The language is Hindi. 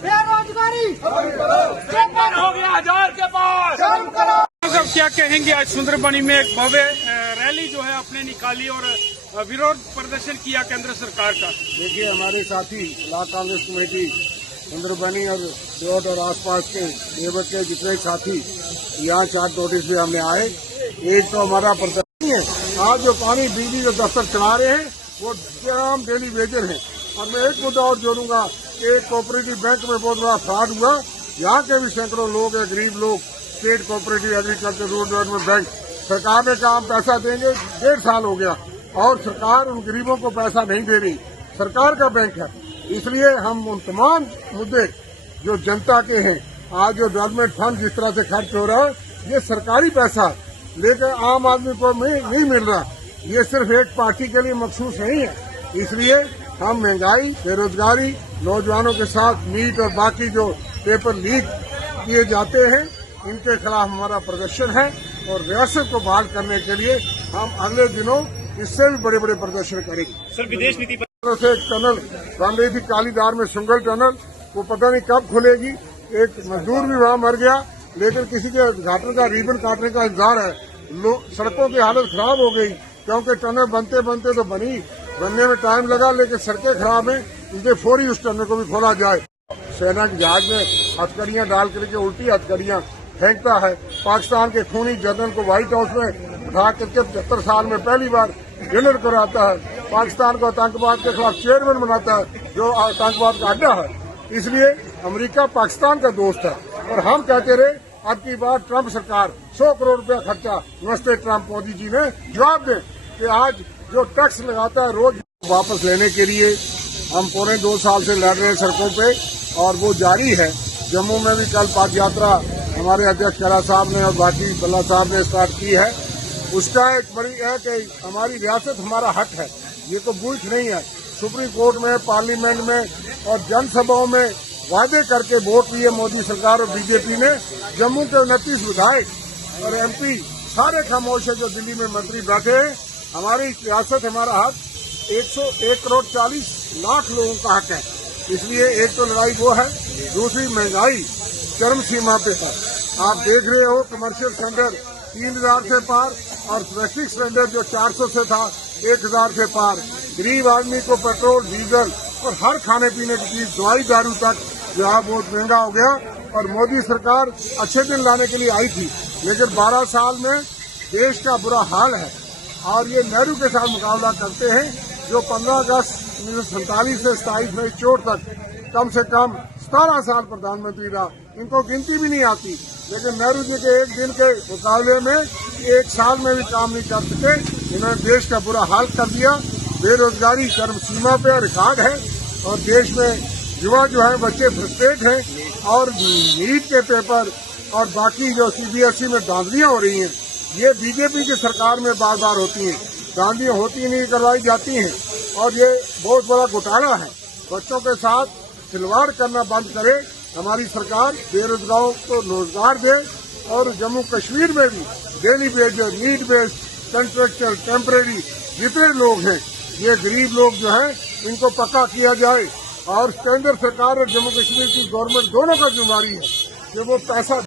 बेरोजगारी हो गया 1000 के पास। क्या कहेंगे? आज सुंदरबनी में एक भव्य रैली जो है आपने निकाली और विरोध प्रदर्शन किया केंद्र सरकार का। देखिए, हमारे साथी ब्लॉक कांग्रेस कमेटी सुंदरबनी और देवट और आसपास के देवट के जितने साथी यहाँ 4 नोटिस भी हमने आए। एक तो हमारा प्रदर्शन है, आज जो पानी बिजली जो दफ्तर चला रहे हैं वो तमाम डेली वेजर हैं। और मैं एक मुद्दा और जोड़ूंगा, एक कोऑपरेटिव बैंक में बहुत बड़ा फ्रॉड हुआ। यहाँ के भी सैकड़ों लोग हैं, गरीब लोग, state cooperative agriculture rural development bank, सरकार ने कहा हम पैसा देंगे, 1.5 साल हो गया और सरकार उन गरीबों को पैसा नहीं दे रही। सरकार का बैंक है, इसलिए हम उन तमाम मुद्दे जो जनता के हैं, आज जो डेवलपमेंट फंड जिस तरह से खर्च हो रहा है, ये सरकारी पैसा लेकर आम आदमी को नहीं मिल रहा। ये सिर्फ एक पार्टी के लिए मखसूस नहीं है। इसलिए हम महंगाई, बेरोजगारी, नौजवानों के साथ नीट और बाकी जो पेपर लीक किए जाते हैं, इनके खिलाफ हमारा प्रदर्शन है। और रियासत को बहाल करने के लिए हम अगले दिनों इससे भी बड़े बड़े प्रदर्शन करेंगे। सर, विदेश नीति से एक टनल बन रही थी कालीदार में, सुंगल टनल, वो पता नहीं कब खुलेगी। एक मजदूर भी वहाँ मर गया, लेकिन किसी के उद्घाटन का रिबन काटने का इंतजार है। सड़कों की हालत खराब हो गई क्योंकि टनल बनते बनते तो बनने में टाइम लगा, लेकिन सड़कें खराब हैं। इसलिए फौरी उस टनल को भी खोला जाए। सेना के जहाज में हथकड़ियां डाल करके उल्टी हथकड़ियां फेंकता है। पाकिस्तान के खूनी जनरल को व्हाइट हाउस में उठा करके 75 साल में पहली बार डिनर कराता है। पाकिस्तान को आतंकवाद के खिलाफ चेयरमैन बनाता है, जो आतंकवाद का अड्डा है। इसलिए अमेरिका पाकिस्तान का दोस्त है। और हम कहते रहे, अब की बार ट्रंप सरकार 100 करोड़ रुपया खर्चा, नमस्ते ट्रंप मोदी जी ने जवाब दे कि आज जो टैक्स लगाता है रोज वापस लेने के लिए हम पौने 2 साल से लड़ रहे हैं सड़कों पे, और वो जारी है। जम्मू में भी कल पद यात्रा हमारे अध्यक्ष खैरा साहब ने और बाकी बल्ला साहब ने स्टार्ट की है। उसका एक बड़ी है कि हमारी रियासत हमारा हक है, ये तो बूझ नहीं है। सुप्रीम कोर्ट में, पार्लियामेंट में और जनसभाओं में वादे करके वोट लिए मोदी सरकार और बीजेपी ने। जम्मू के 29 विधायक और एमपी सारे खामोश है जो दिल्ली में मंत्री बैठे हैं। हमारी रियासत हमारा हक 101 करोड़ 40 लाख लोगों का हक है। इसलिए एक तो लड़ाई वो है, दूसरी महंगाई चरम सीमा पे है। आप देख रहे हो कमर्शियल सिलेंडर 3000 से पार और प्लास्टिक सिलेंडर जो 400 से था 1000 से पार। गरीब आदमी को पेट्रोल, डीजल और हर खाने पीने की चीज, दवाई दारू तक जो है बहुत महंगा हो गया। और मोदी सरकार अच्छे दिन लाने के लिए आई थी, लेकिन 12 साल में देश का बुरा हाल है। और ये नेहरू के साथ मुकाबला करते हैं जो 15 अगस्त 1947 से 27 मई 1964 तक कम से कम 17 साल प्रधानमंत्री रहा। इनको गिनती भी नहीं आती, लेकिन नेहरू जी के एक दिन के मुकाबले में 1 साल में भी काम नहीं कर सके। इन्होंने देश का बुरा हाल कर दिया। बेरोजगारी चरम सीमा पे रिकॉर्ड है और देश में युवा जो है बच्चे फ्रस्ट्रेट हैं। और नीट के पेपर और बाकी जो सीबीएसई में धांधलियां हो रही हैं, ये बीजेपी की सरकार में बार बार होती हैं। धांधलियां होती नहीं, करवाई जाती हैं। और ये बहुत बड़ा घोटाला है। बच्चों के साथ खिलवाड़ करना बंद करे हमारी सरकार, बेरोजगारों को रोजगार दे। और जम्मू कश्मीर में भी daily Vaser, need based, contractual, temporary जितने लोग हैं, ये गरीब लोग जो हैं, इनको पक्का किया जाए। और केंद्र सरकार और जम्मू कश्मीर की गवर्नमेंट दोनों का जिम्मेदारी है कि वो पैसा